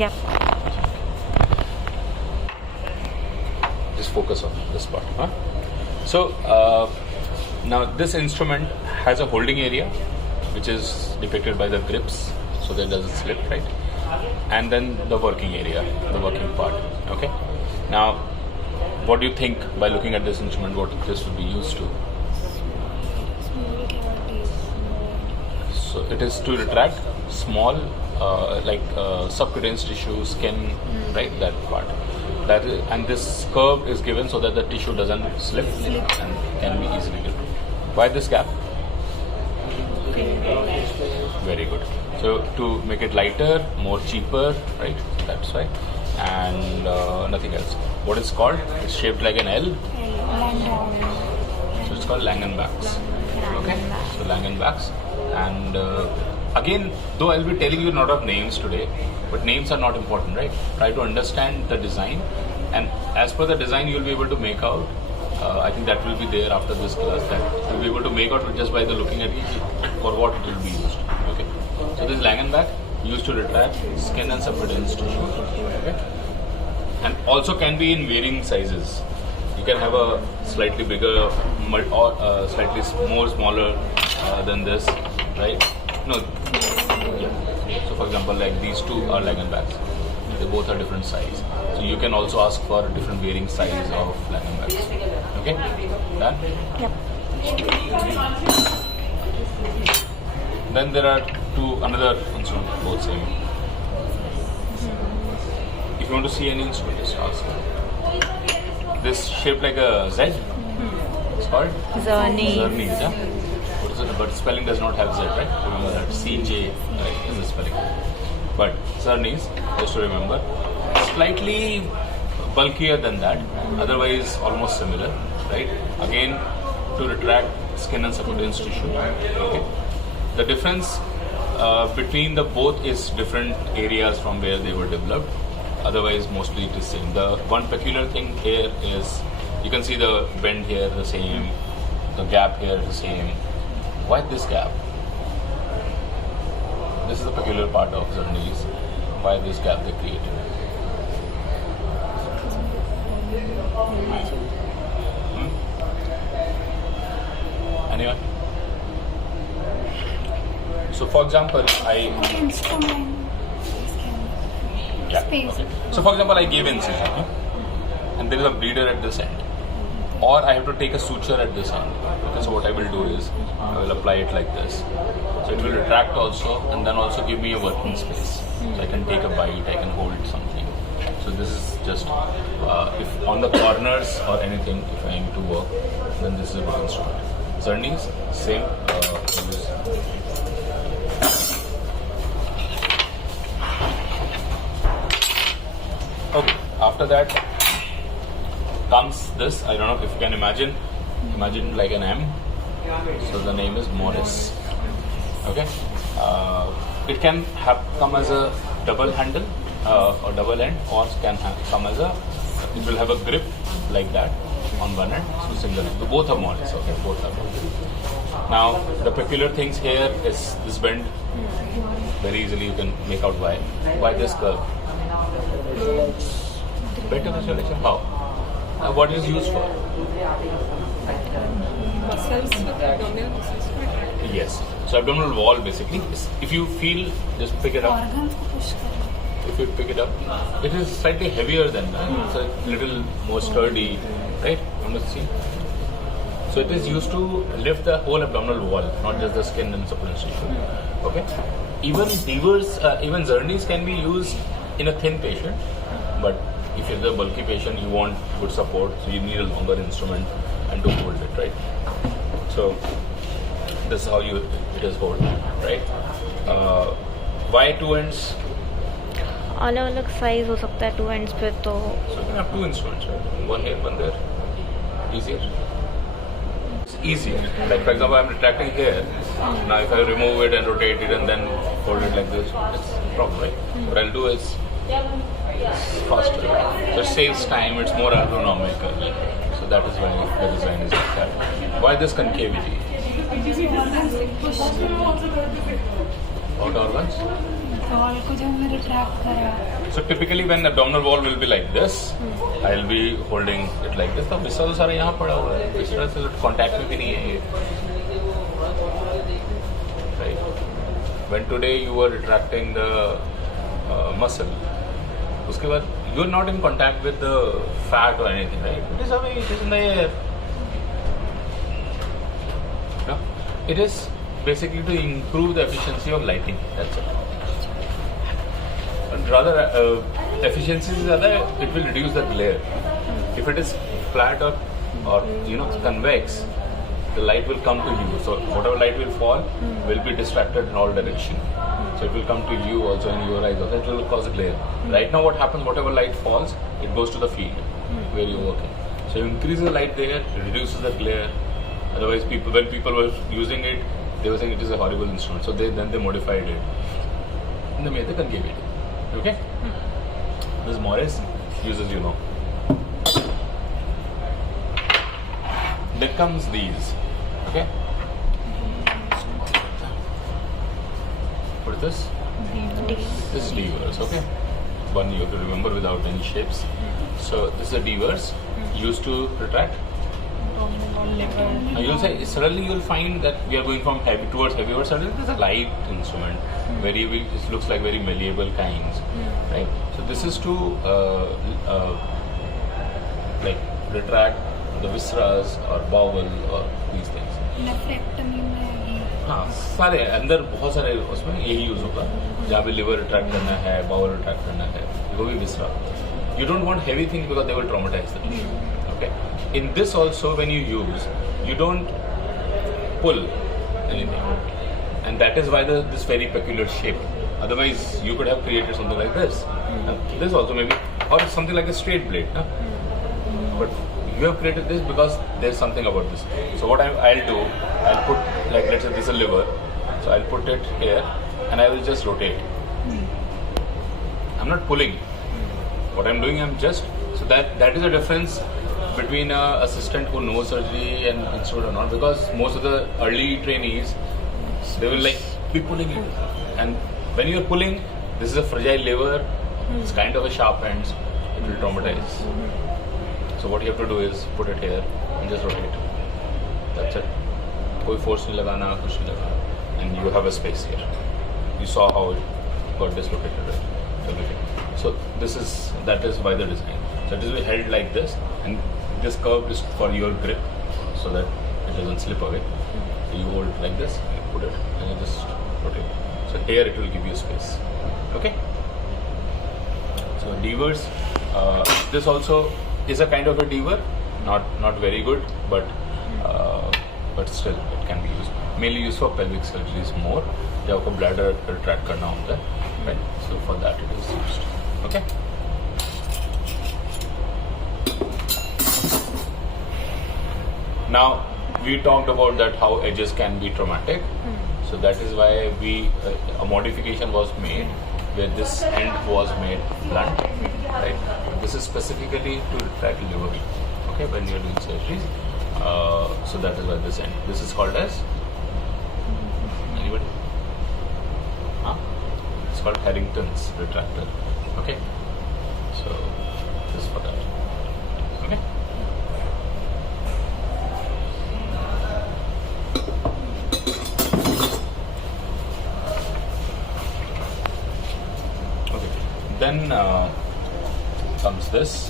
Yep. Just focus on this part. Huh? So now this instrument has a holding area, which is depicted by the grips, so that it doesn't slip, right? And then the working area, the working part. Okay. Now, what do you think by looking at this instrument? What this would be used to? So it is to retract small, subcutaneous tissue, skin, right? That part. That is, and this curve is given so that the tissue doesn't slip and can be easily given. Why this gap? Very good. So to make it lighter, more cheaper, right? That's why. And nothing else. What is called? It's shaped like an L. So it's called Langenbach's. Okay. So Langenbach's. And again, though I'll be telling you a lot of names today, but names are not important, right? Try to understand the design, and as per the design, you'll be able to make out. I think that will be there after this class. That you'll be able to make out just by the looking at it for what it will be used. Okay. So this Langenbach used to retract skin and subcutaneous tissue. Okay. And also can be in varying sizes. You can have a slightly bigger or slightly smaller than this, right? No. Yeah. So for example, like these two are Langenbachs. They both are different size. So you can also ask for different varying size of Langenbachs. Okay? Done? Yep. Then there are another instrument, both same. If you want to see any instrument, just ask. This shaped like a Z. It's called? Zerni. Zerni, yeah? What is it? But spelling does not have Z, right? Remember that. CJ, right, is the spelling. But Zernis, just to remember, slightly bulkier than that, otherwise almost similar, right? Again, to retract skin and subcutaneous tissue. Okay. The difference between the both is different areas from where they were developed. Otherwise, mostly it is same. The one peculiar thing here is you can see the bend here the same, the gap here the same. Why this gap? This is the peculiar part of Zernis. Why this gap they created? Anyone? So, for example, Okay. So, for example, I gave incision, and there is a bleeder at this end, or I have to take a suture at this end. Okay, so what I will do is I will apply it like this. So it will retract also, and then also give me a working space. So I can take a bite, I can hold something. So this is just if on the corners or anything, if I need to work, then this is a good instrument. Zernis, same. Okay, after that comes this. I don't know if you can imagine like an M. So the name is Morris. Okay, it can come as a double handle or double end, or can come as it will have a grip like that on one end, so single. Both are Morris. Okay, both are Morris. Now the peculiar things here is this bend. Very easily you can make out why. Why this curve? Better visualization. How? What is used for? Muscles with abdominal muscles. Yes. So abdominal wall basically. If you feel, just pick it up. If you pick it up, it is slightly heavier than that. It's a little more sturdy, right? You must see. So it is used to lift the whole abdominal wall, not just the skin and subcutaneous tissue. Okay. Even Zernis can be used in a thin patient, but if you're the bulky patient, you want good support, so you need a longer instrument and to hold it, right? So this is how it is hold, right? Why two ends? अलग-अलग size हो सकता है 2 ends पे तो. So you can have two instruments, right? One here, one there. Easier. It's easier. Like for example, I'm retracting here. Now if I remove it and rotate it and then hold it like this, it's a problem, right? What I'll do is faster. So it saves time, it's more ergonomical. So that is why the design is like that. Why this concavity? What organs? को जब मैं retract करा So typically when abdominal wall will be like this, I'll be holding it like this. The viscera सारा यहाँ पड़ा हुआ है. Viscera से contact में भी नहीं है ये. Right. When today you were retracting the muscle, उसके बाद you are not in contact with the fat or anything, right? It is away. It is in the air. No? It is basically to improve the efficiency of lighting. That's it. And rather, efficiency is other, it will reduce the glare. If it is flat or convex, the light will come to you. So whatever light will fall will be distracted in all direction. So it will come to you also in your eyes. Also, it will cause glare. Right now, what happens? Whatever light falls, it goes to the field where you're working. So you increase the light there, it reduces the glare. Otherwise, when people were using it, they were saying it is a horrible instrument. So then they modified it. And they made the concavity. Okay? This Morris uses, Then comes these. Okay? What is this? This is levers. Okay? One you have to remember without any shapes. So this is a levers used to retract. You'll say suddenly you'll find that we are going from heavy towards heavy, or suddenly there's a light instrument it looks like very malleable kinds, right? So this is to like retract the visceras or bowel or these things. Nephrectomy में हाँ सारे अंदर बहुत सारे उसमें यही use होगा जहाँ पे लिवर रिट्रैक्ट करना है, बाउल रिट्रैक्ट करना है, वो भी विसरा. You don't want heavy things because they will traumatize the patient. Okay. In this also, when you use, you don't pull anything, and that is why this very peculiar shape. Otherwise, you could have created something like this. This also maybe, or something like a straight blade. No? But you have created this because there's something about this. So what I'll do, I'll put, like let's say this is a liver, so I'll put it here and I will just rotate. I'm not pulling. What I'm doing, I'm just, so that is the difference between an assistant who knows surgery and instrument or not, because most of the early trainees, they will like be pulling it. And when you're pulling, this is a fragile lever, it's kind of a sharp end, it will traumatize. So what you have to do is put it here and just rotate. That's it. Koi force nahi lagana, kuch nahi lagana. And you have a space here. You saw how it got dislocated, everything. So that is by the design. So it is held like this, and this curve is for your grip, so that it doesn't slip away. So you hold it like this, you put it, and you just rotate. So here it will give you space. Okay. So levers. This also is a kind of a lever, not very good, but still it can be used. Mainly used for pelvic surgeries more. जब आपको bladder retract करना होता है, right? So for that it is used. Okay. Now we talked about that how edges can be traumatic. So that is why a modification was made where this end was made blunt, right? This is specifically to retract liver. Okay, when you are doing surgeries. So that is why this end. This is called as anybody? It's called Harrington's retractor. Okay. So this is for that. Okay. Okay. Then comes this.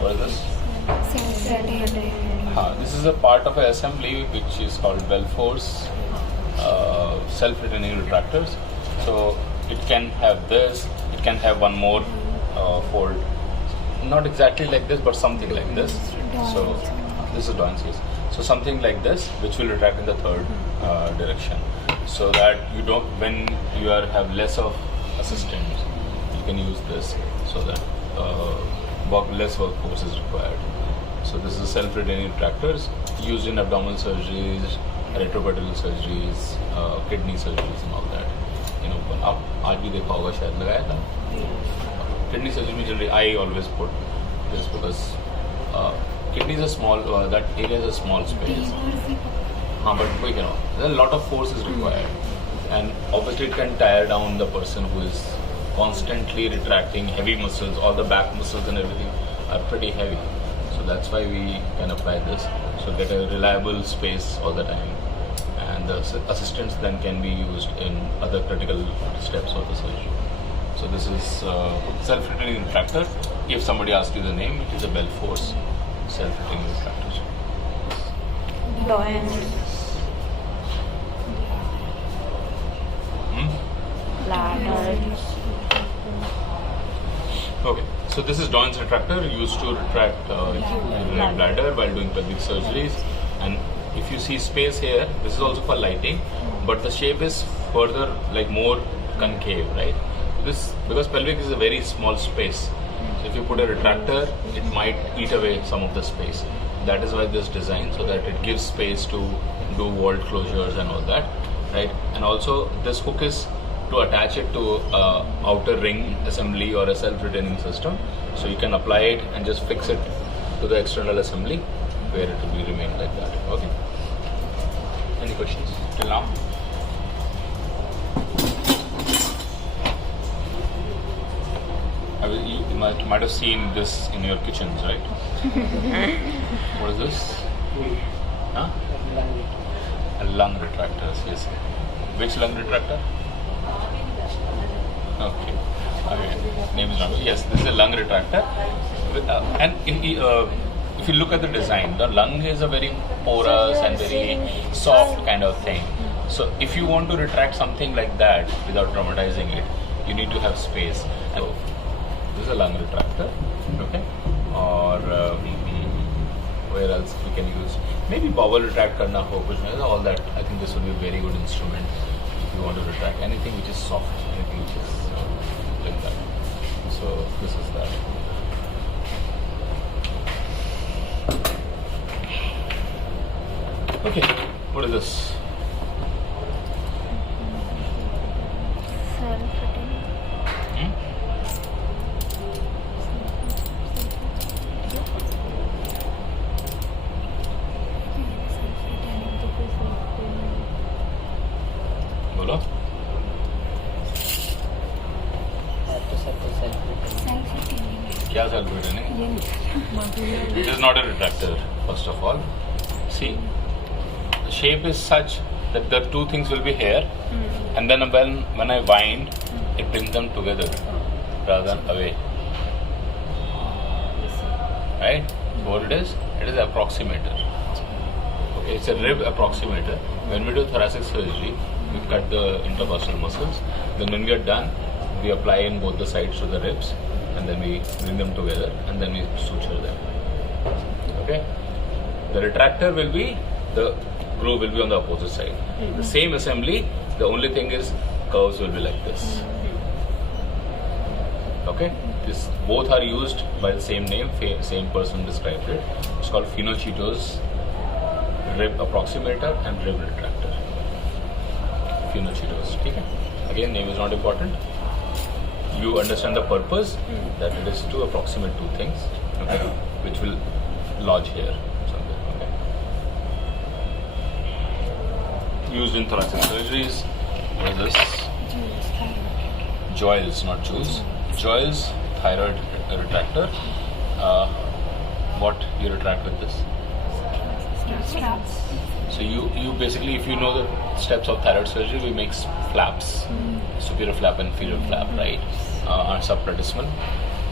What is this? This is a part of an assembly which is called Belforce self-retaining retractors. So it can have this. It can have one more fold. Not exactly like this, but something like this. So this is Doins's. So something like this, which will retract in the third direction, so that you don't, when you have less of assistants, you can use this, so that less workforce is required. So this is self-retaining retractors used in abdominal surgeries, retroperitoneal surgeries, kidney surgeries, and all that. आप आज भी देखा होगा शायद लगाया था. Kidney surgery में generally I always put this because kidney is a small, that area is a small space. But a lot of force is required, and obviously it can tire down the person who is constantly retracting heavy muscles, all the back muscles and everything are pretty heavy. So that's why we can apply this. So get a reliable space all the time. And the assistants then can be used in other critical steps of the surgery. So this is self-retaining retractor. If somebody asks you the name, it is a Bell Force self-retaining retractor. Bladder. Okay, so this is Doyne's retractor used to retract urinary bladder while doing pelvic surgeries. And if you see space here, this is also for lighting, but the shape is further like more concave, right? This because pelvic is a very small space. So if you put a retractor, it might eat away some of the space. That is why this design, so that it gives space to do vault closures and all that, right? And also this hook is to attach it to outer ring assembly or a self-retaining system. So you can apply it and just fix it to the external assembly where it will be remain like that. Okay. Any questions till now? You might have seen this in your kitchens, right? What is this? Huh? A lung retractor, yes. Which lung retractor? Okay. Name is not. Yes, this is a lung retractor. And if you look at the design, the lung is a very porous and very soft kind of thing. So if you want to retract something like that without traumatizing it, you need to have space. So this is a lung retractor, okay? Or where else we can use? Maybe bowel retract karna ho, all that. I think this will be a very good instrument if you want to retract anything which is soft, anything which is like that. So this is that. Okay, what is this? बोलो. क्या self-retaining? It is not a retractor, first of all. See, the shape is such that the two things will be here, and then when I wind, it brings them together rather than away. Right? So what it is? It is an approximator. Okay, it's a rib approximator. When we do thoracic surgery, we cut the intercostal muscles. Then when we are done, we apply in both the sides to the ribs, and then we bring them together, and then we suture them. Okay? The retractor will be, the groove will be on the opposite side. The same assembly, the only thing is curves will be like this. Okay? This both are used by the same name, same person described it. It's called Finochieto's rib approximator and rib retractor. Finochieto's. Okay? Again, name is not important. You understand the purpose, that it is to approximate two things, okay, which will lodge here somewhere. Okay. Used in thoracic surgeries. What is this? Joyles, not jewels. Joyles thyroid retractor. What you retract with this? So you basically, if you know the steps of thyroid surgery, we make flaps, superior flap and inferior flap, right? On subplatysmal.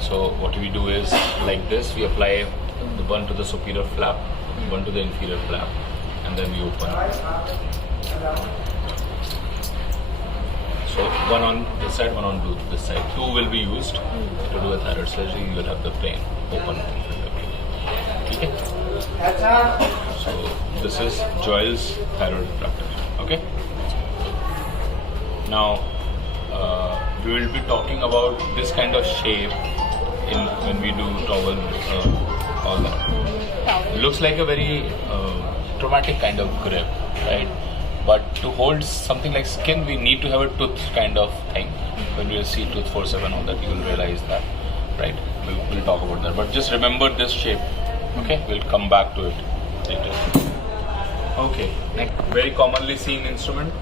So what we do is like this: we apply the one to the superior flap, one to the inferior flap, and then we open. So one on this side, one on this side. Two will be used to do a thyroid surgery. You will have the plane open in front of you. Okay. So this is Joyle's thyroid retractor. Okay. Now we will be talking about this kind of shape when we do towel, all that. It looks like a very traumatic kind of grip, right? But to hold something like skin, we need to have a tooth kind of thing. When you will see tooth forceps and all that, you will realize that, right? We'll talk about that. But just remember this shape. Okay, we'll come back to it later. Okay, next, very commonly seen instrument.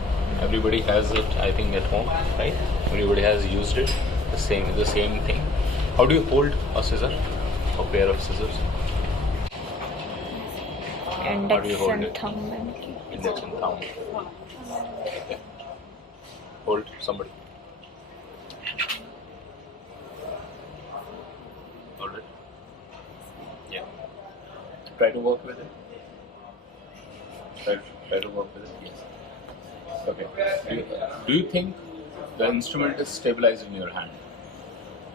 Everybody has it, I think, at home, right? Everybody has used it. the same thing. How do you hold a scissor? A pair of scissors? How do Index you hold and it? thumb. Index and thumb. Okay. Hold somebody. Hold it. Yeah. Try to work with it. Try to work with it. Yes. Okay. Do you think the instrument is stabilized in your hand?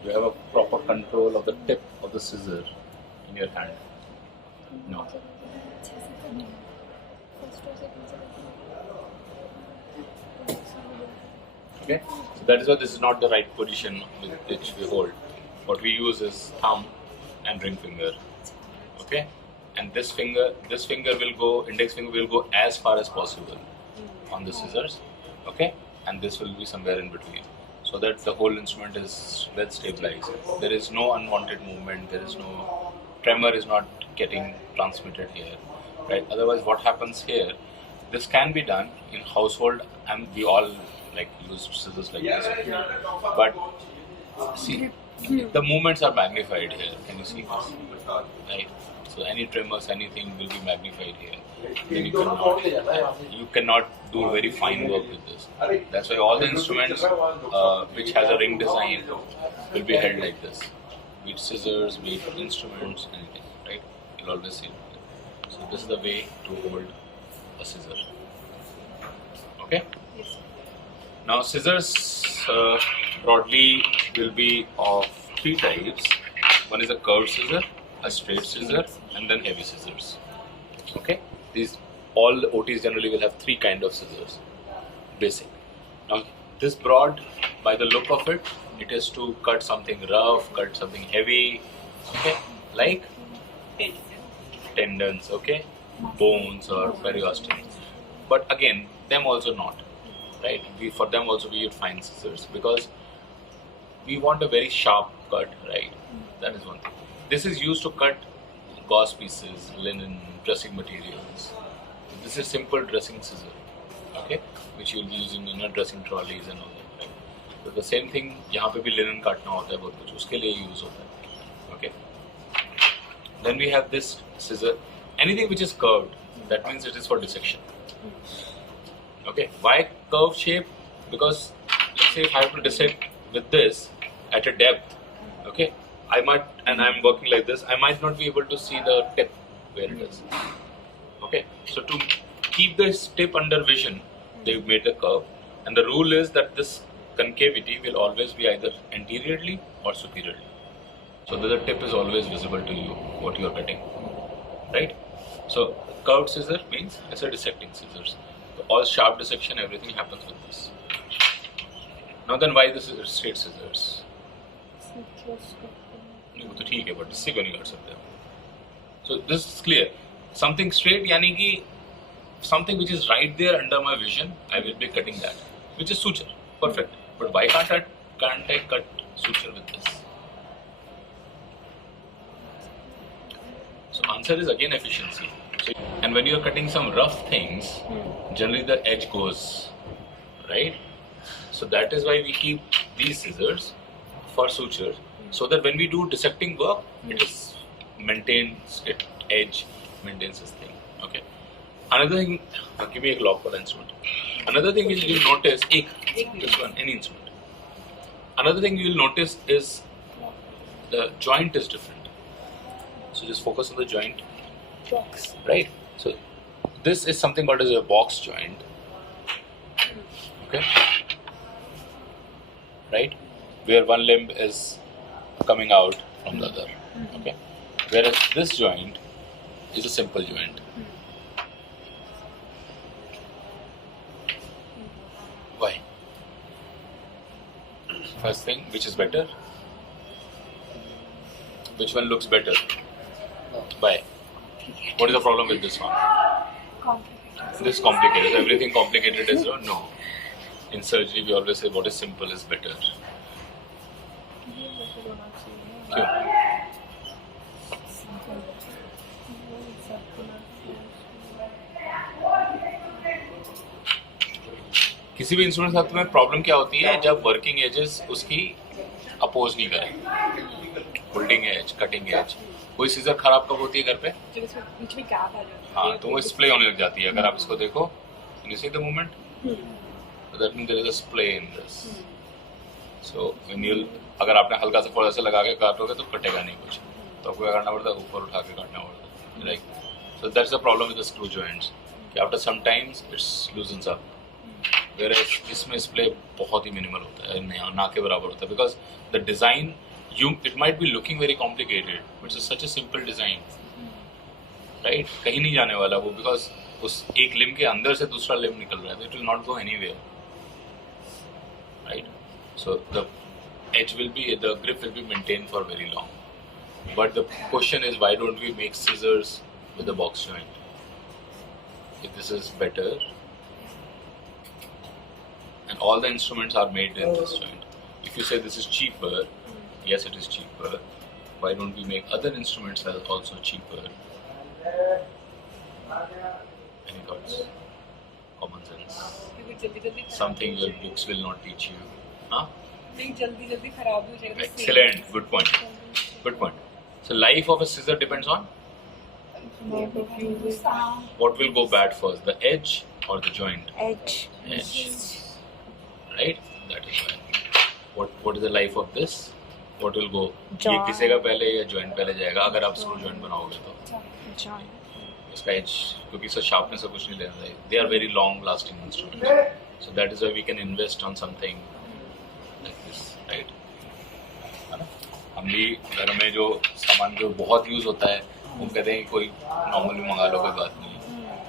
Do you have a proper control of the tip of the scissor in your hand? No. Okay. So that is why this is not the right position with which we hold. What we use is thumb and ring finger. Okay. And this finger will go, index finger will go as far as possible on the scissors. Okay. And this will be somewhere in between, so that the whole instrument is well stabilized. There is no unwanted movement. There is no tremor is not getting transmitted here, right? Otherwise, what happens here? This can be done in household, and we all like use scissors like this. But see, the movements are magnified here. Can you see this? Right. So any tremors, anything will be magnified here. Then you cannot do very fine work with this. That's why all the instruments which has a ring design will be held like this. Be it scissors, be it instruments, anything, right? You'll always see it. So this is the way to hold a scissor. Okay? Yes. Now scissors broadly will be of three types. One is a curved scissor, a straight scissor, and then heavy scissors. Okay? These all the OTs generally will have three kind of scissors. Basic. Now this broad, by the look of it, it is to cut something rough, cut something heavy. Okay? Like tendons, okay? Bones or periosteum. But again, them also not. Right? For them also we would find scissors because we want a very sharp cut, right? That is one thing. This is used to cut gauze pieces, linen, dressing materials. This is simple dressing scissor, okay, which you will be using in your dressing trolleys and all that. Right? So the same thing, यहाँ पे भी linen काटना होता है बहुत कुछ, उसके लिए use होता है, okay. Then we have this scissor. Anything which is curved, that means it is for dissection. Okay. Why curved shape? Because let's say if I have to dissect with this at a depth, okay, I might, and I'm working like this, I might not be able to see the tip where it is. Okay, so to keep this tip under vision, they've made the curve, and the rule is that this concavity will always be either anteriorly or superiorly, so that the tip is always visible to you what you are cutting, right? So curved scissor means it's a dissecting scissors. So all sharp dissection, everything happens with this. Now then, why this is straight scissors? नहीं वो तो ठीक है, but इससे क्यों नहीं काट सकते? So this is clear. Something straight यानी कि something which is right there under my vision, I will be cutting that, which is suture, perfect. But why can't I cut suture with this? So answer is again efficiency. So, and when you are cutting some rough things, generally the edge goes, right? So that is why we keep these scissors for suture, so that when we do dissecting work, it is maintains its edge, maintains this thing. Okay. Another thing, give me a clock for the instrument. Another thing which you will notice, this one, any instrument. Another thing you will notice is the joint is different. So just focus on the joint. Box. Right. So this is something called as a box joint. Okay. Right. Where one limb is coming out from the other. Okay. Whereas this joint is a simple joint. Why? First thing, which is better? Which one looks better? Why? What is the problem with this one? Complicated. This is complicated. Everything complicated is no. In surgery, we always say what is simple is better. क्यों? किसी भी instrument के साथ में problem क्या होती है जब वर्किंग एजेस उसकी अपोज नहीं करें. Holding edge, cutting edge. कोई सीजर खराब कब होती है घर पे? बीच में गैप आ जाता है. हाँ, तो वो स्प्ले होने लग जाती है. अगर आप इसको देखो, you see the movement? So that means there is a splay in this. So when you, अगर आपने हल्का सा थोड़ा सा लगा के काटोगे तो कटेगा नहीं कुछ. तो आपको क्या करना पड़ता है? ऊपर उठा के काटना पड़ता है. Like, so that's the problem with the screw joints. After some times it loosens up. Whereas इसमें स्प्ले बहुत ही मिनिमल होता है, ना के बराबर होता है. Because the design, it might be looking very complicated, but it's such a simple design, right? कहीं नहीं जाने वाला वो, because उस एक लिम के अंदर से दूसरा लिम निकल रहा है. It will not go anywhere, right? So the grip will be maintained for very long. But the question is, why don't we make scissors with a box joint? If this is better, and all the instruments are made in this joint. If you say this is cheaper, yes, it is cheaper. Why don't we make other instruments that are also cheaper? Any thoughts? Common sense. Something your books will not teach you. Huh? Excellent. Good point. Good point. So life of a scissor depends on what will go bad first, the edge or the joint? Edge. Right? That is why. What is the life of this? What will go? Joint. ये घिसेगा पहले या joint पहले जाएगा? अगर आप screw joint बनाओगे तो Joint. इसका edge, क्योंकि इसका sharpness से कुछ नहीं लेना चाहिए. They are very long lasting instruments. So that is why we can invest on something like this, right? है ना? हम भी घर में जो सामान जो बहुत यूज होता है, हम कहते हैं कोई नॉर्मल भी मंगा लो, कोई बात नहीं.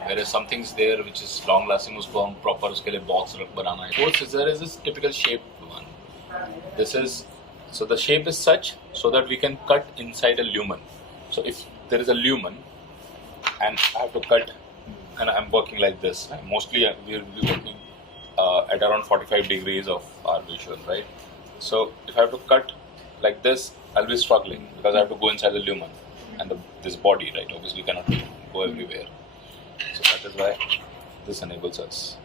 Whereas some things there which is long lasting, उसको हम proper उसके लिए box बनाना है. Fourth scissor is this typical shaped one. This is, so the shape is such so that we can cut inside a lumen. So if there is a lumen and I have to cut, and I'm working like this, mostly we will be working at around 45 degrees of our visual, right? So if I have to cut like this, I'll be struggling because I have to go inside the lumen and this body, right? Obviously cannot go everywhere. So that is why this enables us.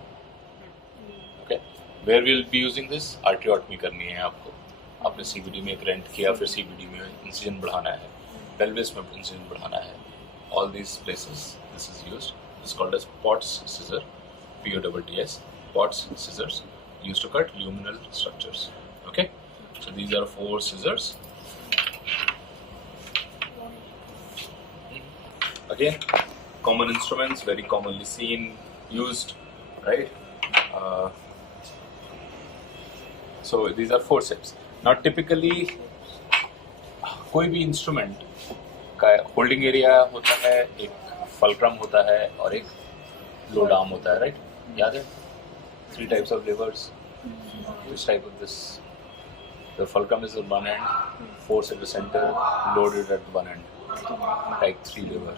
Okay, where we'll be using this? Arteriotomy करनी है आपको. आपने CBD में एक rent किया, फिर CBD में incision बढ़ाना है, pelvis में incision बढ़ाना है. All these places this is used. It's called as Potts scissor, POTTS. Potts scissors used to cut luminal structures. Okay, so these are 4 scissors. Again, common instruments, very commonly seen, used, right? So these are forceps. Now typically, कोई भी instrument का holding area होता है, एक fulcrum होता है और एक load arm होता है, right? याद है? 3 types of levers. Which type of this? The fulcrum is at one end, force at the center, loaded at one end. Like 3 lever.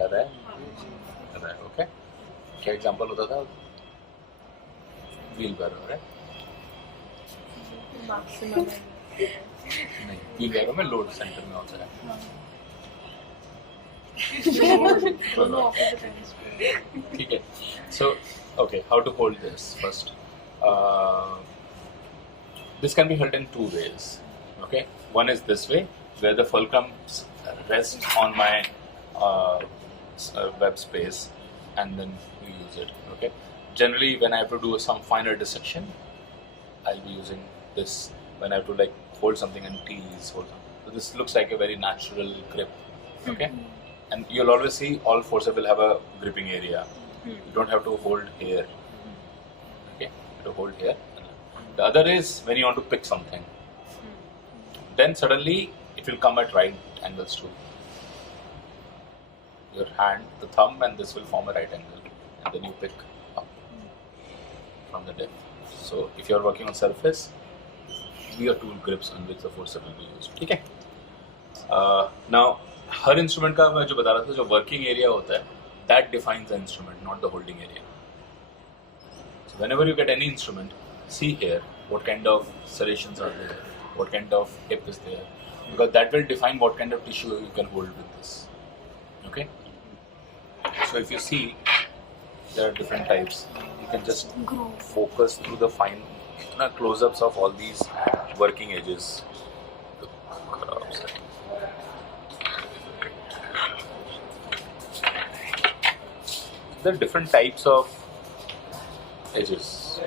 याद है? याद है, okay? क्या example होता था? Wheelbarrow, right? नहीं, wheelbarrow में load center में होता है. ठीक है. So, okay, how to hold this first? This can be held in 2 ways. Okay, one is this way, where the fulcrum rests on my web space, and then we use it. Okay, generally when I have to do some finer dissection, I'll be using this. When I have to like hold something and tease, hold something. So this looks like a very natural grip. Okay, and you'll always see all forceps will have a gripping area. You don't have to hold here. Okay, you have to hold here. The other is when you want to pick something. Then suddenly it will come at right angles too. Your hand, the thumb, and this will form a right angle, and then you pick up from the depth. So if you are working on surface, these are 2 grips on which the forceps will be used. Okay. Now, her instrument का मैं जो बता रहा था, जो working area होता है, that defines the instrument, not the holding area. So whenever you get any instrument, see here what kind of serrations are there, what kind of hip is there, because that will define what kind of tissue you can hold with this. Okay. So if you see, there are different types. You can just focus through the fine close-ups of all these working edges. There are different types of edges.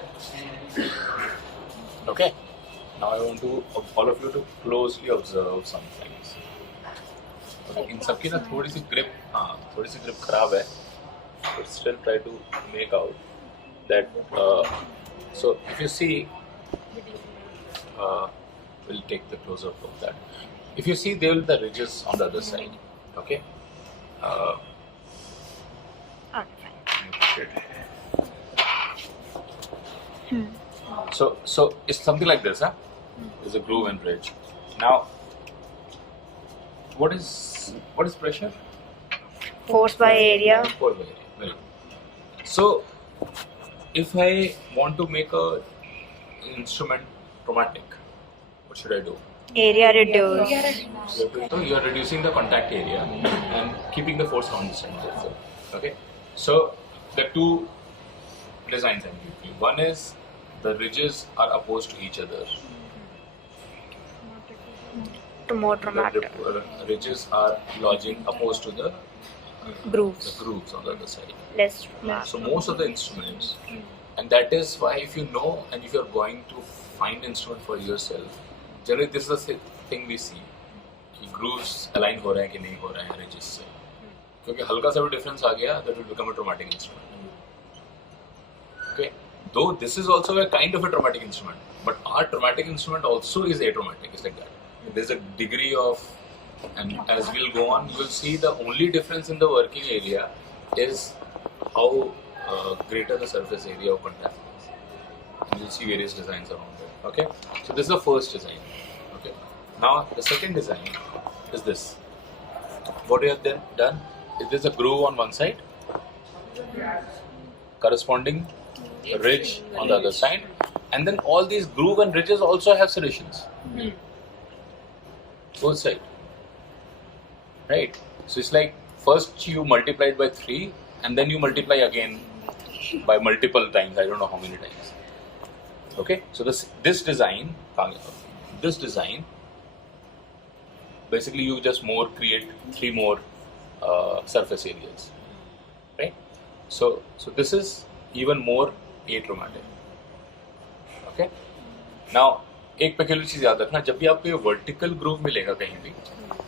Okay. Now I want to all of you to closely observe some things. Okay. In सबकी ना थोड़ी सी grip खराब है, but still try to make out that. So if you see, we'll take the close-up of that. If you see, there will be the ridges on the other side. Okay. So it's something like this, huh? There's a groove and ridge. Now, what is pressure? Force by area. Force by area. Very good. So, if I want to make a instrument chromatic, what should I do? Area reduce. So you are reducing the contact area and keeping the force constant. Okay. So the two designs I'm giving you. One is the ridges are opposed to each other. To more dramatic. The ridges are lodging opposed to the Grooves. on the other side. Less. So most of the instruments, and that is why if you know and if you are going to find instrument for yourself, generally this is the thing we see कि grooves align हो रहे हैं कि नहीं हो रहे हैं ridges से, क्योंकि हल्का सा भी difference आ गया that will become a traumatic instrument. Okay, though this is also a kind of a traumatic instrument, but our traumatic instrument also is atraumatic. It's like that. There's a degree of, and as we'll go on, you will see the only difference in the working area is how greater the surface area of contact is. You'll see various designs around it. Okay, so this is the first design. Okay, now the second design is this. What we have then done is there's a groove on one side, corresponding ridge on the other side, and then all these groove and ridges also have serrations. Both sides. Right? So it's like first you multiply it by 3 and then you multiply again by multiple times. I don't know how many times. Okay? So this design, basically you just create 3 more surface areas. Right? So this is even more atraumatic. Okay? Now, एक peculiar चीज याद रखना, जब भी आपको ये vertical groove मिलेगा कहीं भी,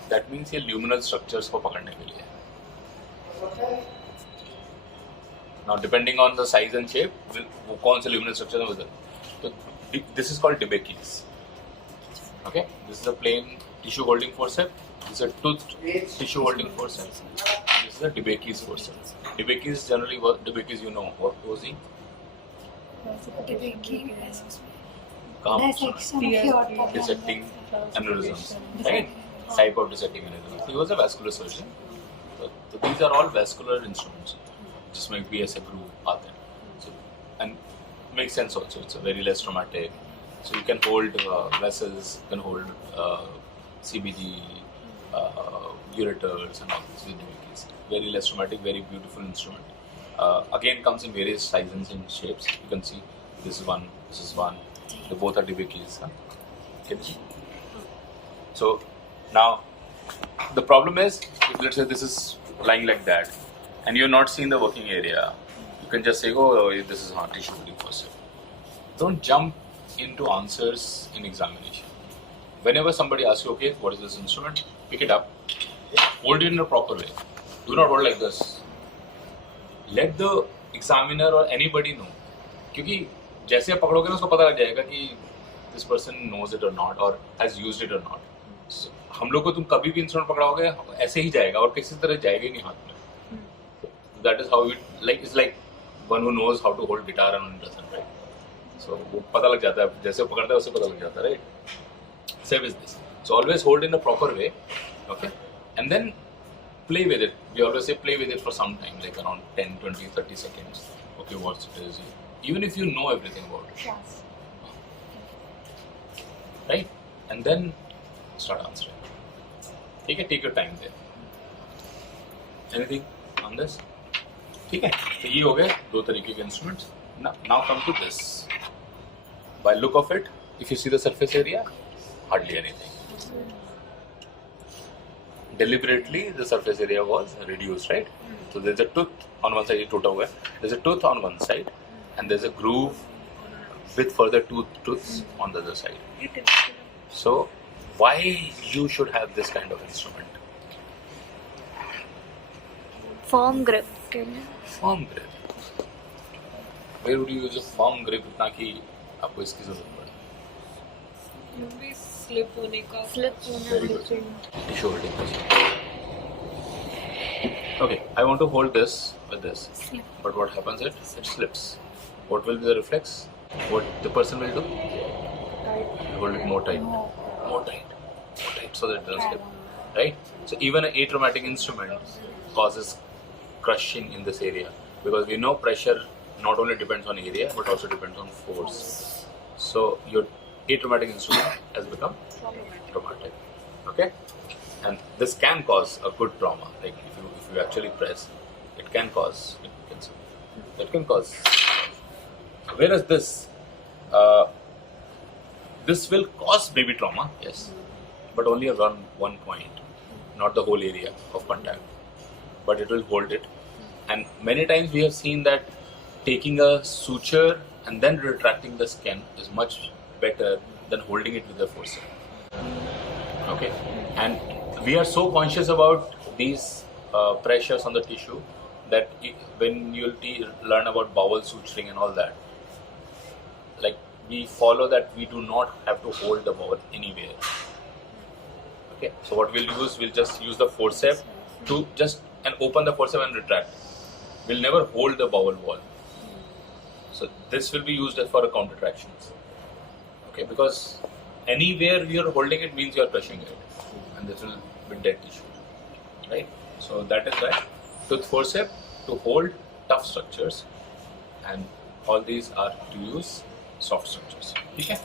दैट मीन्स ये ल्यूमिनल स्ट्रक्चर्स को पकड़ने के लिए. Now depending on the size and shape वो कौन से ल्यूमिनल स्ट्रक्चर है उधर. तो this is called DeBakeys. Okay, this is a plain tissue holding forceps, this is a tooth tissue holding forceps, this is a DeBakeys forceps. DeBakeys generally DeBakeys you know what causing dissecting aneurysms, right? Type of dissecting aneurysms. He was a vascular surgeon. So these are all vascular instruments. Just make be as a groove आते हैं. So and makes sense also. It's a very less traumatic. So you can hold vessels, you can hold CBG, ureters and all these. Very less traumatic, very beautiful instrument. Again comes in various sizes and shapes. You can see this is one, this is one. They both are debakis. Huh? Okay. So now the problem is, if let's say this is lying like that, and you're not seeing the working area, you can just say, "Oh, this is hard tissue holding forceps." Don't jump into answers in examination. Whenever somebody asks you, "Okay, what is this instrument?" Pick it up, hold it in a proper way. Do not hold like this. Let the examiner or anybody know, क्योंकि जैसे आप पकड़ोगे ना उसको पता लग जाएगा कि this person knows it और नॉट और हैज यूज्ड इट और नॉट. हम लोग को तुम कभी भी इंस्ट्रूमेंट पकड़ाओगे ऐसे ही जाएगा और किसी तरह जाएगा ही नहीं हाथ में. That is how it like it's like one who knows how to hold guitar and doesn't, right? So वो पता लग जाता है, जैसे वो पकड़ता है उससे पता लग जाता है, right? Same is this. So always hold in a proper way, okay, and then play with it. We always say play with it for some time, like around 10, 20, 30 seconds. Okay, what it is. Even if you know everything about it. Yes. Right? And then start answering. Take your time there. Anything on this? ठीक है, तो ये हो गए 2 तरीके के instruments. Now come to this. By look of it, if you see the surface area, hardly anything. Deliberately, the surface area was reduced, right? So there's a tooth on one side, there's a tooth on one side, and there's a groove with further tooths on the other side. So why you should have this kind of instrument? Firm grip. Firm grip. Where would you use a firm grip ताकि आपको इसकी जरूरत पड़े? Slip होने का. Very good. Tissue holding. Okay, I want to hold this with this, but what happens is it slips. What will be the reflex? What the person will do? Hold it more tight, so that it doesn't slip. Right? So even an atraumatic instrument causes crushing in this area, because we know pressure not only depends on area but also depends on force. So your atraumatic instrument has become traumatic. Okay, and this can cause a good trauma. Like if you actually press, it can cause Whereas this will cause maybe trauma, yes, but only around one point, not the whole area of contact, but it will hold it. And many times we have seen that taking a suture and then retracting the skin is much better than holding it with the forceps. Okay, and we are so conscious about these pressures on the tissue that when you learn about bowel suturing and all that, like we follow that we do not have to hold the bowel anywhere. Okay, so what we'll just use the forceps to just open the forceps and retract. We'll never hold the bowel wall. So this will be used for a counter tractions. Okay, because anywhere you're holding it means you're crushing it, and this will be dead tissue, right? So that is why tooth forceps to hold tough structures, and all these are to use soft structures. Okay?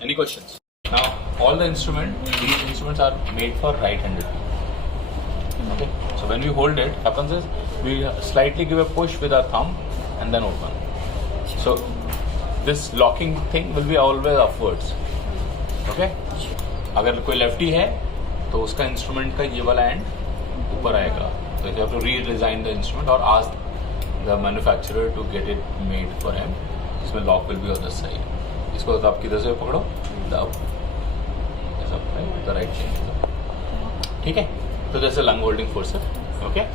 Any questions? Now all these instruments are made for right-handed people. Okay, so when we hold it, happens is we slightly give a push with our thumb and then open. So this locking thing will be always upwards. Okay? अगर कोई lefty है तो उसका instrument का ये वाला and ऊपर आएगा. So you have to redesign the instrument or ask the manufacturer to get it made for him. इसमें lock will be on this side. इसको तो आप किधर से पकड़ो? The right chain. ठीक है? तो जैसे lung holding forceps. Okay?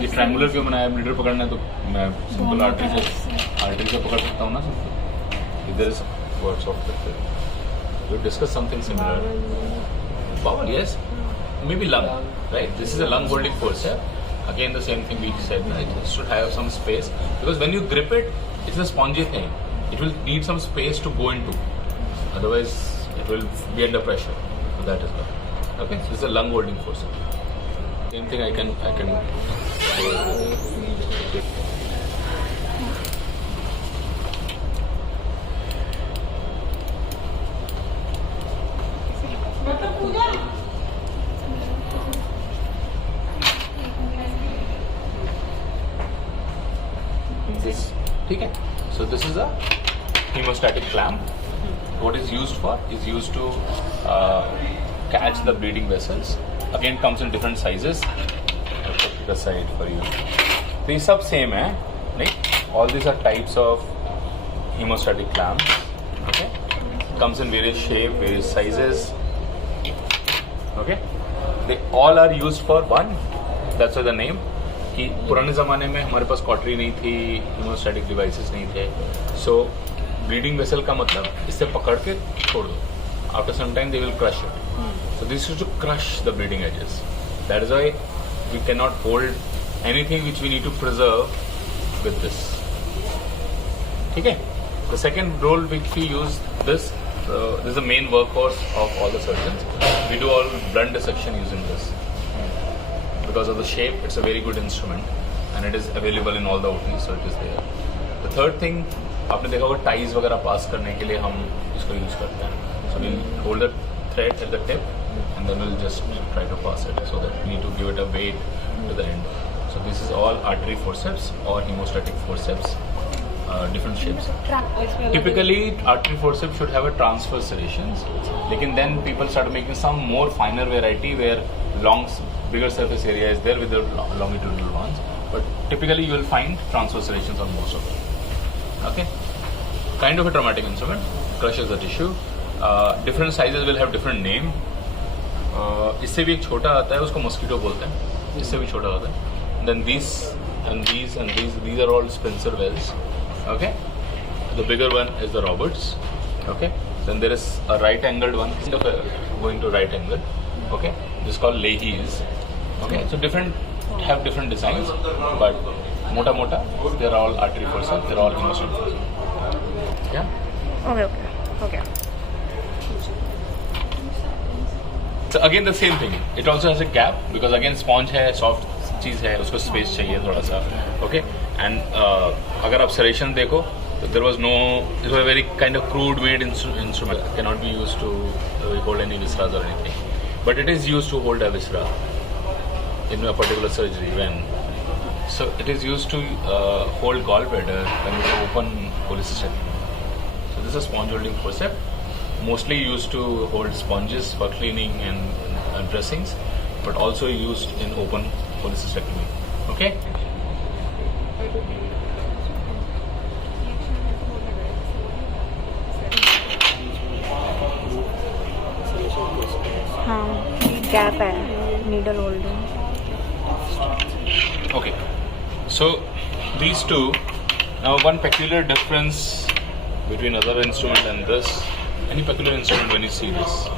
ये ट्रायंगुलर क्यों बनाया? ब्लीडर पकड़ना है तो मैं सिंपल आर्टरी से पकड़ सकता हूँ ना simple. There is words of that. We discuss something similar. Bowel, yes. Maybe lung, right? This is a lung holding forceps. Again, the same thing we said. Right? It should have some space, because when you grip it, it's a spongy thing. It will need some space to go into. Otherwise, it will be under pressure. So that is why. Okay, so this is a lung holding forceps. Same thing I can. ठीक है. So this is a hemostatic clamp. What is used for? Is used to catch the bleeding vessels. Again, comes in different sizes. I'll put it aside for you. तो ये सब same है, नहीं? All these are types of hemostatic clamps. Okay. Comes in various shape, various sizes. Okay. They all are used for one. That's why the name. कि पुराने ज़माने में हमारे पास कॉटरी नहीं थी, हीमोस्टैटिक डिवाइसेस नहीं थे. सो ब्लीडिंग वेसल का मतलब इससे पकड़ के छोड़ दो. After some time they will crush it. So this is to crush the bleeding edges. That is why we can not hold anything which we need to preserve with this. ठीक है. The second role which we use this is the main workhorse of all the surgeons. We do all blunt dissection using this. Because of the shape, it's a very good instrument and it is available in all the OTs, so it is there. The third thing, आपने देखा होगा ties वगैरह पास करने के लिए हम इसको use करते हैं. So we'll hold the thread at the tip and then we'll just try to pass it, so that we need to give it a weight to the end. So this is all artery forceps or hemostatic forceps. different shapes. Typically, artery forceps should have a transverse serrations. Then people start making some more finer variety where bigger surface area is there with the longitudinal ones. But typically, you will find transverse serrations on most of them. Okay, kind of a traumatic instrument, crushes the tissue. Different sizes will have different name. इससे भी एक छोटा आता है, उसको mosquito बोलते हैं. इससे भी छोटा होता है. Then these are all Spencer wells. Okay, the bigger one is the Roberts. Okay, then there is a right angled one, kind of going to right angle. Okay, this is called Leahy's. Okay, so have different designs, but mota they're all artery forceps, they're all hemostyle forceps. Yeah. Okay. So again the same thing. It also has a gap because again sponge है, soft चीज़ है, उसको space चाहिए थोड़ा सा. Okay, and अगर आप serration देखो, there was it was a very kind of crude made instrument. Cannot be used to hold any visceras or anything. But it is used to hold a viscera in a particular surgery so it is used to hold gallbladder when you open cholecystectomy. So this is a sponge holding forceps, mostly used to hold sponges for cleaning and dressings, but also used in open cholecystectomy. Okay. Gap है needle holding. Okay, so these two. Now one peculiar difference between other instrument and this. Any peculiar instrument when you see this?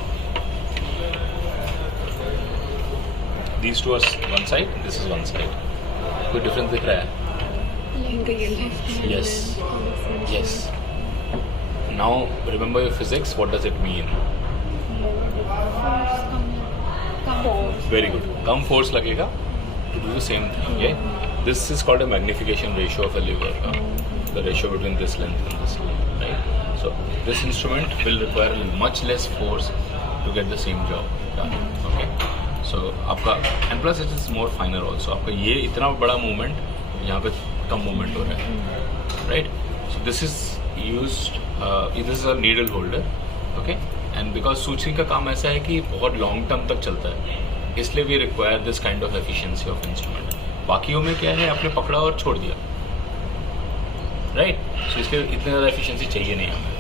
These two are one side. This is one side. कोई difference दिख रहा है? Yes. Now remember your physics. What does it mean? Very good. Come force लगेगा to do the same thing. Yeah. This is called a magnification ratio of a lever. The ratio between this length and this length, right? So this instrument will require much less force to get the same job done. Okay. So आपका and plus it is more finer also. आपका ये इतना बड़ा movement यहाँ पे कम movement हो रहा है, right? So this is used. This is a needle holder. Okay. And because सूचनी का काम ऐसा है कि बहुत long term तक चलता है, इसलिए we require this kind of efficiency of instrument. बाकियों में क्या है, आपने पकड़ा और छोड़ दिया, right? So इसलिए इतनी ज़्यादा efficiency चाहिए नहीं हमें.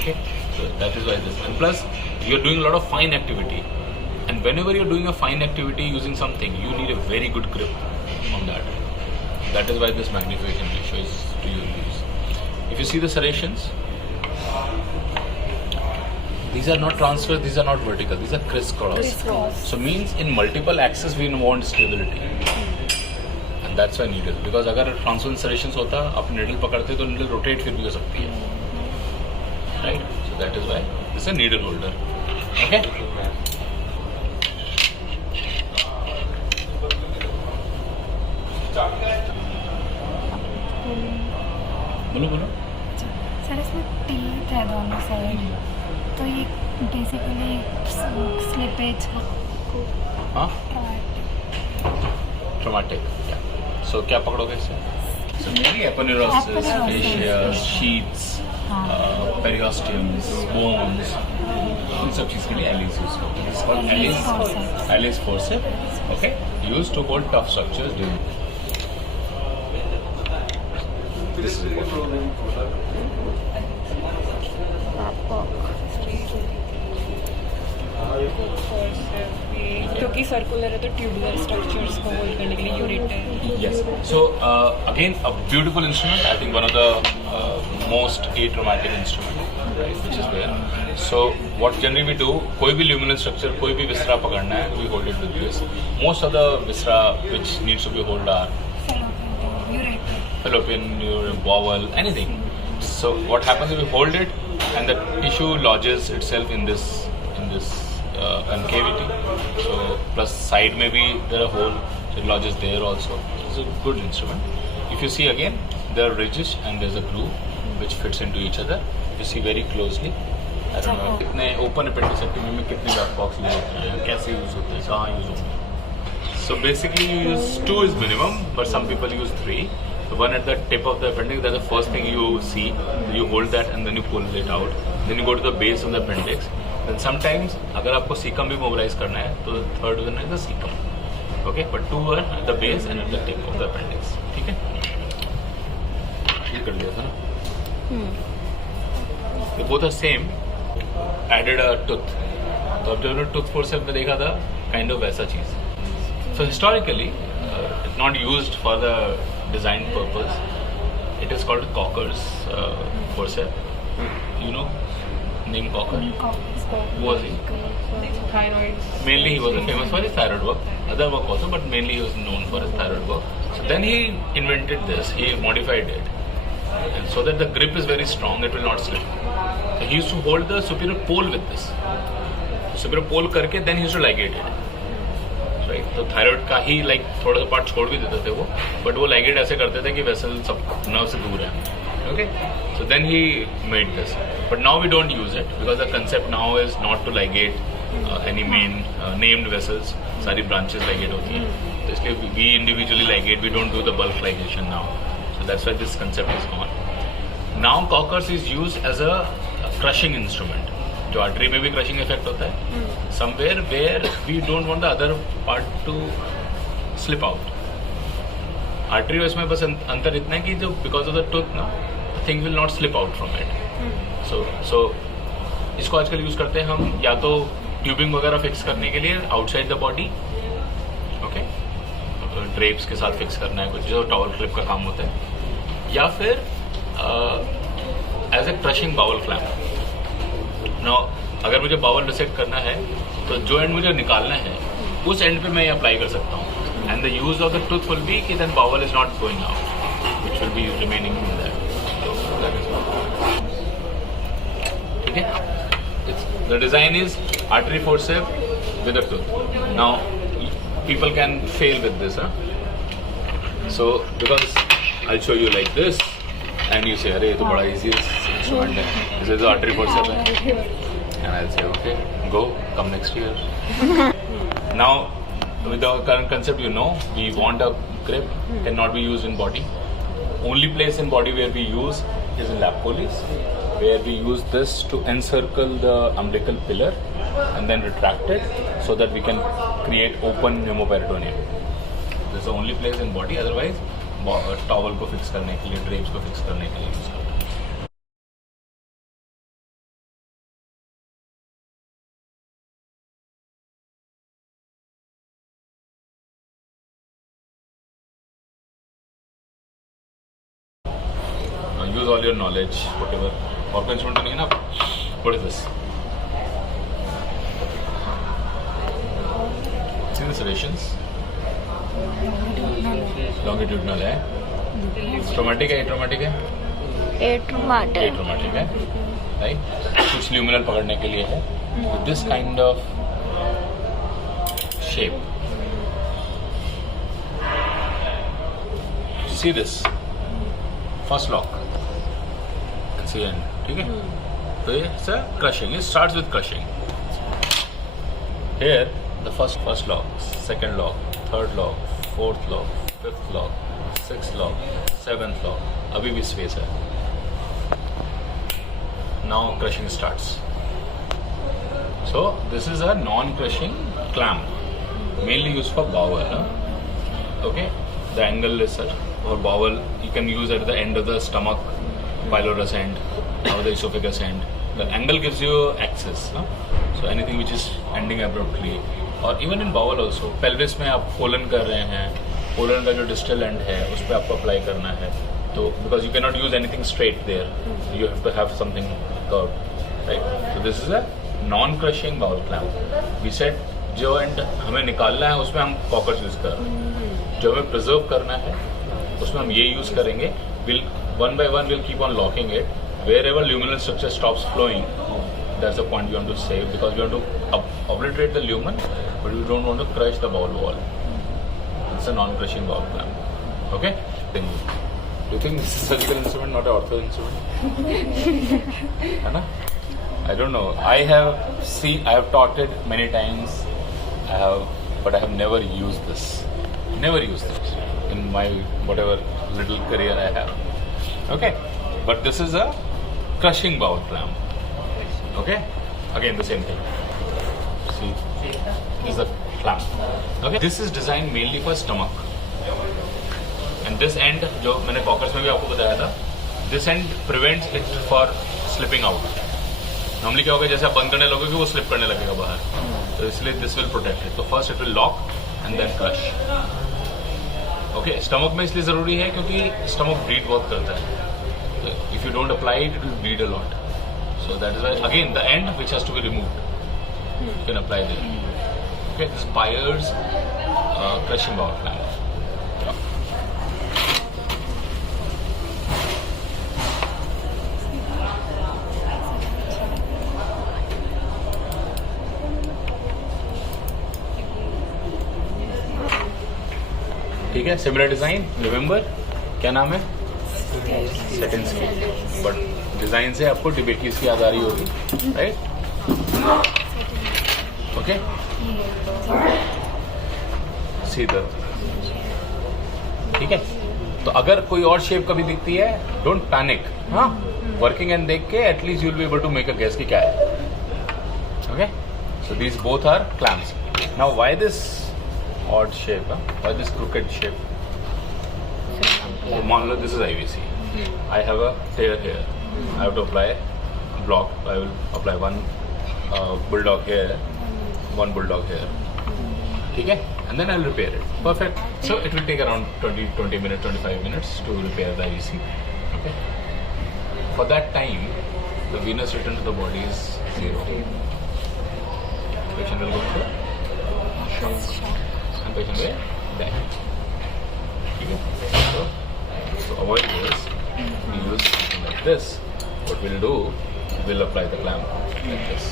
Okay, so that is why this. And plus, you are doing a lot of fine activity, and whenever you are doing a fine activity using something, you need a very good grip on that. That is why this magnification ratio is to your use. If you see the serrations, these are not transverse, these are not vertical, these are crisscross. So means in multiple axes we want stability. And that's why needle. Because अगर transverse serrations होता, आप needle पकड़ते तो needle rotate फिर भी हो सकती है. Right? So that is why this is a needle holder. Okay? बोलो. सर इसमें टीथ है दोनों साइड, तो ये बेसिकली स्लिपेज हाँ? Traumatic. Yeah. So क्या पकड़ोगे इससे? So mainly aponeurosis, fascia, sheaths, periosteums, bones, इन सब चीज़ के लिए Alice use करते हैं. It's called Alice forceps. Okay, used to hold tough structures during. This is important. क्योंकि सर्कुलर है तो ट्यूबुलर स्ट्रक्चर्स को होल्ड करने के लिए ureter. Yes. So again, a beautiful instrument. I think one of the most atraumatic instrument, right, which is there. So what generally we do, कोई भी luminal structure, कोई भी viscera पकड़ना है, we hold it with this. Most of the viscera which needs to be held are fallopian, bowel, anything. So what happens if we hold it and the tissue lodges itself in this concavity. So plus side maybe there are hole, so it lodges there also. It's a good instrument. If you see again, there are ridges and there's a groove which fits into each other. You see very closely. I don't know कितने open appendicectomy में कितने black box use होते हैं, कैसे use होते हैं, कहाँ use होते हैं. So basically you use 2 is minimum, but some people use 3. the one at the tip of the appendix, that's the first thing you see. You hold that and then you pull it out. Then you go to the base of the appendix. Then sometimes, अगर आपको cecum भी mobilize करना है, तो the third one is the cecum. Okay, but two are at the base and at the tip of the appendix. ठीक है? ये कर लिया था ना? They both are same. Added a tooth. तो अब जब tooth forceps में देखा था, kind of वैसा चीज. So historically, it's not used for the design purpose. It is called Cocker's forceps. You know, name Cocker. Who was he? Thyroid. Mainly he was famous for his thyroid work. Other work also, but mainly he was known for his thyroid work. So then he invented this. He modified it, and so that the grip is very strong, it will not slip. So he used to hold the superior pole with this. Superior pole करके then he used to ligate it. Right? तो thyroid का ही like थोड़ा सा part छोड़ भी देते थे वो, बट वो लाइगेट ऐसे करते थे कि वेसल सब नर्व से दूर है. Okay, so then he made this, but now we don't use it because the concept now is not to ligate any main named vessels. सारी branches ligate होती हैं, तो इसलिए we individually ligate. We don't do the bulk ligation now, so that's why this concept is gone. Now Cockers is used as a crushing instrument. जो artery में भी crushing effect होता है, somewhere where we don't want the other part to slip out. Artery और इसमें बस अंतर इतना है कि जो because of the tooth ना, thing will not slip out from it. So इसको आजकल यूज करते हैं हम या तो ट्यूबिंग वगैरह फिक्स करने के लिए outside the body, okay, drapes के साथ फिक्स करना है कुछ जो टॉवल क्लिप का काम होता है, या फिर as a crushing bowel clamp. Now, अगर मुझे बावल डिसेक्ट करना है तो जो एंड मुझे निकालना है उस एंड पे मैं अप्लाई कर सकता हूँ, and the use of the tooth will be कि then bowel is not going out, which will be remaining in that. ठीक है, the design is artery forcep with a tooth. Now people can fail with this, so because I show you like this and you say, अरे ये तो बड़ा easy instrument है, this is the artery forceps है, and I'll say, okay, go, come next year. Now, with our current concept, you know, we want a grip, cannot be used in body. Only place in body where we use is in lap colis, where we use this to encircle the umbilical pillar and then retract it so that we can create open pneumoperitoneum. This is the only place in body, otherwise towel को fix करने के लिए, drapes को fix करने के लिए use करते हैं. Use all your knowledge, whatever. और कोई इंस्ट्रूमेंट नहीं है ना? What is this? See the serrations? Longitudinal है, ट्रोमेटिक है, एट्रोमेटिक है, एट्रोमेटिक है, राइट. कुछ ल्यूमिनल पकड़ने के लिए है, this kind of shape. See this first lock, see end, ठीक है. तो ये crushing, it starts with crushing. Here the first lock, second lock, third lock, fourth lock, fifth lock, sixth lock, seventh lock, अभी भी space है. Now crushing starts. So this is a non crushing clamp, mainly use for bowel. Okay, the angle is such, और bowel you can use at the end of the stomach, pylorus and, or the esophagus end. The angle gives you access. So anything which is ending abruptly, और even in bowel also, pelvis में आप colon कर रहे हैं, colon का जो distal end है उस पर आपको अप्लाई करना है, तो because you can not use anything straight there, you have to have something curve, right. So this is a non crushing bowel clamp. We said जो एंड हमें निकालना है उसमें हम कॉकर्स यूज कर रहे हैं, जो हमें प्रिजर्व करना है उसमें हम ये यूज करेंगे. Will one by one will keep on locking it. Wherever luminal structure stops flowing, that's the point we want to save, because we want to obliterate the lumen, but we don't want to crush the bowel wall. It's a non-crushing bowel clamp. Okay? Do you think this is a surgical instrument, not an ortho instrument? I don't know. I have taught it many times, but I have never used this. Never use this in my whatever little career I have. Okay, but this is a crushing bowl clamp. Okay, again the same thing. See, this is a clamp. Okay, this is designed mainly for stomach. And this end, जो मैंने कॉकर्स में भी आपको बताया था, this end prevents it for slipping out. Normally क्या होगा, जैसे आप बंद करने लगोगे वो स्लिप करने लगेगा बाहर, तो इसलिए दिस विल प्रोटेक्ट इट. तो first it will lock and then crush. Okay, stomach में इसलिए जरूरी है क्योंकि स्टमक ब्लीड बहुत करता है. If you don't apply it, it will bleed a lot. So that is why again the end which has to be removed, you can apply this. Okay, this Bayer's crushing bowl clamp. ठीक है, similar design. Remember क्या नाम है? Setting skin. But design से आपको टिबेटीज की याद आ रही होगी, राइट? ओके, सीधा. ठीक है, तो अगर कोई और शेप कभी दिखती है, डोंट पैनिक. हाँ, वर्किंग एंड देख के at least you will be able to make a guess कि क्या है. Okay, so these both are clamps. Now why this odd shape, why this crooked shape? मान लो this is IVC. I have a tear here. I have to apply a block. I will apply one bulldog here, one bulldog here. ठीक है? And then I will repair it. Perfect. So it will take around 20 minutes, 25 minutes to repair the IVC. Okay. For that time, the venous return to the body is 0. Patient will go into shock. And patient will die. Okay. So to avoid this, we use something like this. What we'll do, we'll apply the clamp like this,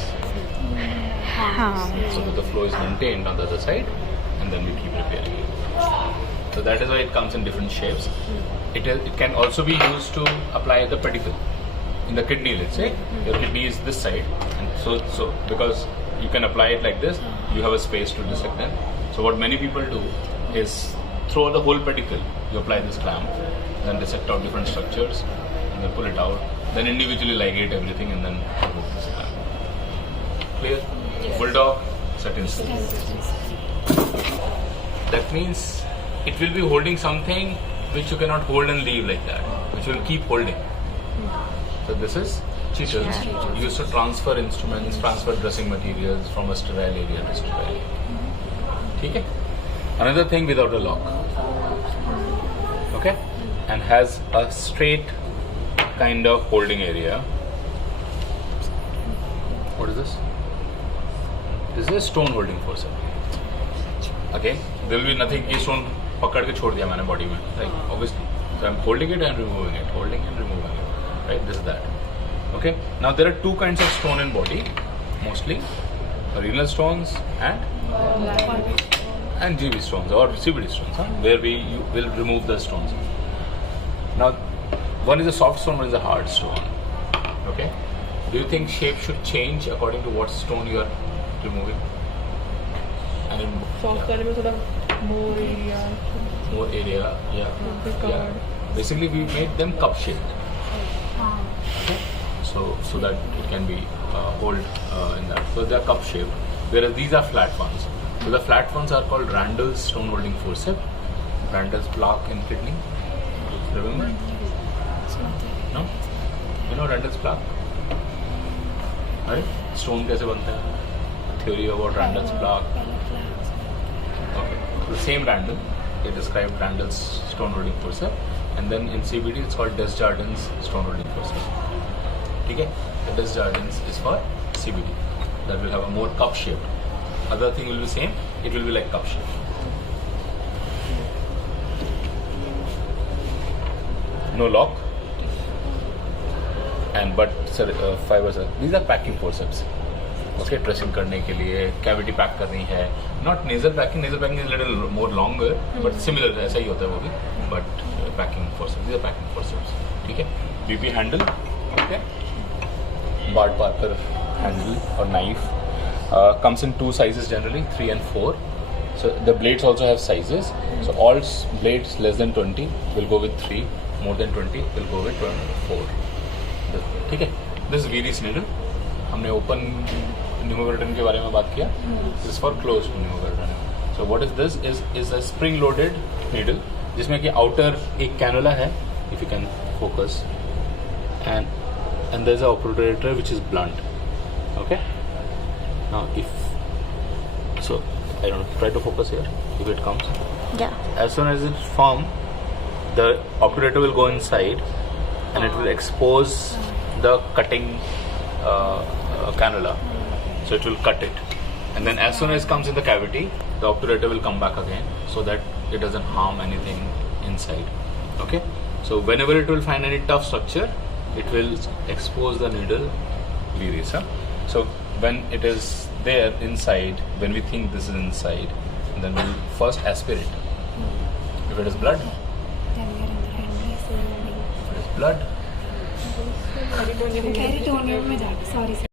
so that the flow is maintained on the other side, and then we keep repairing it. So that is why it comes in different shapes. It can also be used to apply the pedicle in the kidney. Let's say your kidney is this side, and so because you can apply it like this, you have a space to dissect them. So what many people do is throw the whole pedicle. You apply this clamp, then dissect out different structures, and then pull it out. Then individually ligate everything, and then remove this clamp. Clear? Bulldog, certain style. That means it will be holding something which you cannot hold and leave like that, which will keep holding. So this is chisels used to transfer instruments, transfer dressing materials from a sterile area to sterile. ठीक है? Another thing without a lock. Okay? And has a straight kind of holding area. What is this? This is a stone holding forceps. Again, there will be nothing कि stone पकड़ के छोड़ दिया मैंने body में, right? Obviously. So I'm holding it and removing it, holding and removing it, right? This is that. Okay? Now there are two kinds of stone in body, mostly renal stones and GB stones or CBD stones, where we will remove the stones. Now, one is a soft stone, one is a hard stone. Okay? Do you think shape should change according to what stone you are removing? And soft करने में थोड़ा more area, yeah. Basically, we made them cup shaped. Okay? So that it can be hold in that. So they are cup shaped, whereas these are flat ones. So the flat ones are called Randall's stone holding forceps. Randall's plaque in kidney. Remember? No? You know Randall's plaque? Right? Stone कैसे बनता है? Theory about Randall's plaque. Okay. So the same Randall, they described Randall's stone holding forceps, and then in CBD it's called Desjardins stone holding forceps. Okay? The Desjardins is for CBD. That will have a more cup shape. Other thing will be same. It will be like cup shape. No lock. And but fibers are, these are packing forceps. Okay, dressing करने के लिए, cavity pack करनी है. Not nasal packing. Nasal packing is a little more longer, but similar ऐसा ही होता है वो भी. But packing forceps. These are packing forceps. ठीक है. BP handle. Okay. Bart Parker handle or knife. Comes in two sizes generally, 3 and 4. So the blades also have sizes. So all blades less than 20 will go with 3, more than 20 will go with 4. ठीक है? This is Viris needle. हमने open pneumoverton के बारे में बात किया. This is for closed pneumoverton. So what is this? Is a spring-loaded needle जिसमें कि outer एक cannula है, if you can focus, and there's a operator which is blunt. Okay. Now I don't know, try to focus here if it comes. Yeah. As soon as it's formed, the operator will go inside and it will expose the cutting cannula. So it will cut it. And then as soon as it comes in the cavity, the operator will come back again so that it doesn't harm anything inside. Okay? So whenever it will find any tough structure, it will expose the needle Viris. So when it is there inside, when we think this is inside, then we'll first aspirate. If it is blood, if it is blood, कैरिटोनियम में जाके, sorry sir.